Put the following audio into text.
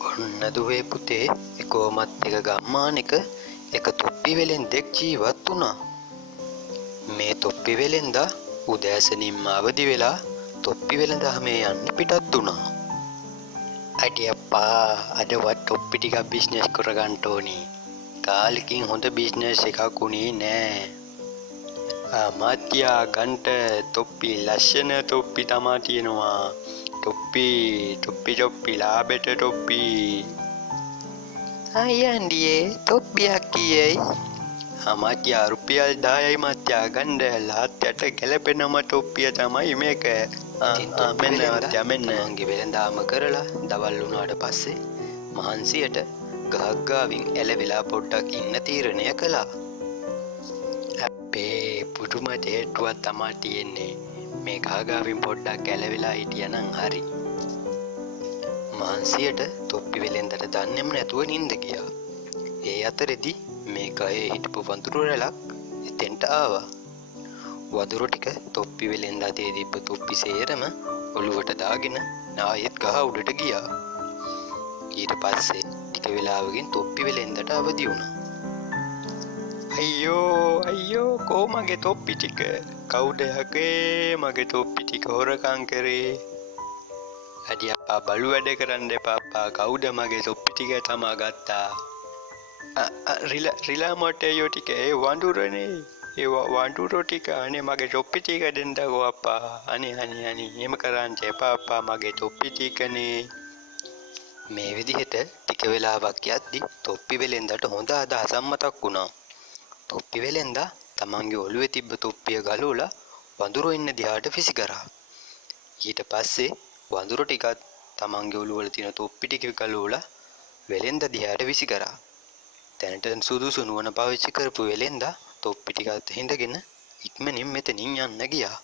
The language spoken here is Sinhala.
ඔන්න දුවේ පුතේ කොහොමත් එක ගම්මානෙක එක තොප්පි වෙලෙන්දෙක් ජීවත් වුණා. මේ තොප්පි වෙලෙන්දා උදෑසනින්ම අවදි වෙලා තොප්පි වෙලඳාමේ යන්න පිටත් වුණා. අඩේ අප්පා අදවත් තොප්පි ටිකක් බිස්නස් කරගන්න ඕනේ. කාලෙකින් හොඳ බිස්නස් එකක් උනේ නෑ. මාත්‍යා ගන්ට තොප්පි ලස්සන තොප්පි තමා තියෙනවා. තොප්පි ලාබෙට තොප්පි. අයියන්ඩියේ තොප්පියක් කීයයි? මාත්‍යා රුපියල් 10යි මාත්‍යා ගන්න ලාත්යට ගැලපෙනම තොප්පිය තමයි මේක. මෙන්න මගේ වෙලඳාම කරලා දවල් වුණාට පස්සේ මහන්සියට ගහක් ගාවින් ඇලවිලා පොඩ්ඩක් ඉන්න තීරණය කළා. අපේ පුදුම හේතුවක් තමයි තියෙන්නේ. මේ ගහ ගාවින් පොඩ්ඩක් ඇලවිලා හිටියනම් හරි. මහන්සියට තොප්පි වෙලෙන්දට දන්නේම නැතුව නිින්ද ගියා. ඒ අතරෙදි මේ ගහේ හිටපු වඳුරු රැලක් එතෙන්ට ආවා. වඳුරු ටික තොප්පි වෙලෙන්දා තේ දීප තොප්පි සේරම ඔළුවට දාගෙන ආයෙත් ගහ උඩට ගියා. ඊට පස්සේ ටික වෙලාවකින් තොප්පි වෙලෙන්දට අවදි වුණා. අයියෝ කෝ මගේ තොප්පි ටික? කවුද යකේ මගේ තොප්පි ටික හොරකම් කරේ? අඩිය අප්පා බලු වැඩ කරන්න එපා අප්පා. කවුද මගේ තොප්පි ටික තමා ගත්තා? රිලා මොටේයෝ ටික ඒ වඳුරනේ. ඒ වඳුරෝ ටික අනේ මගේ තොප්පි ටික දෙන්නකෝ අප්පා. අනේ එහෙම කරන්න එපා අප්පා මගේ තොප්පි ටිකනේ. මේ විදිහට ටික වෙලාවක් යද්දි තොප්පි වෙලෙන්දට හොඳ අදහසක් මතක් වුණා. තොප්පි වෙලෙන්දා තමන්ගේ ඔළුවේ තිබ්බ තොප්පිය ගලවලා වඳුරෝ ඉන්න දිහාට විසි කරා. ඊට පස්සේ වඳුරෝ ටිකත් තමන්ගේ ඔළුවල තියෙන තොප්පි ටික ගලවලා වෙලෙන්ද දිහාට විසි කරා. දැනට සුදුසු නුවණ පාවිච්චි කරපු වෙලෙන්දා තොප්පි ටිකත් හිඳගෙන ඉක්මනින් මෙතනින් යන්න ගියා.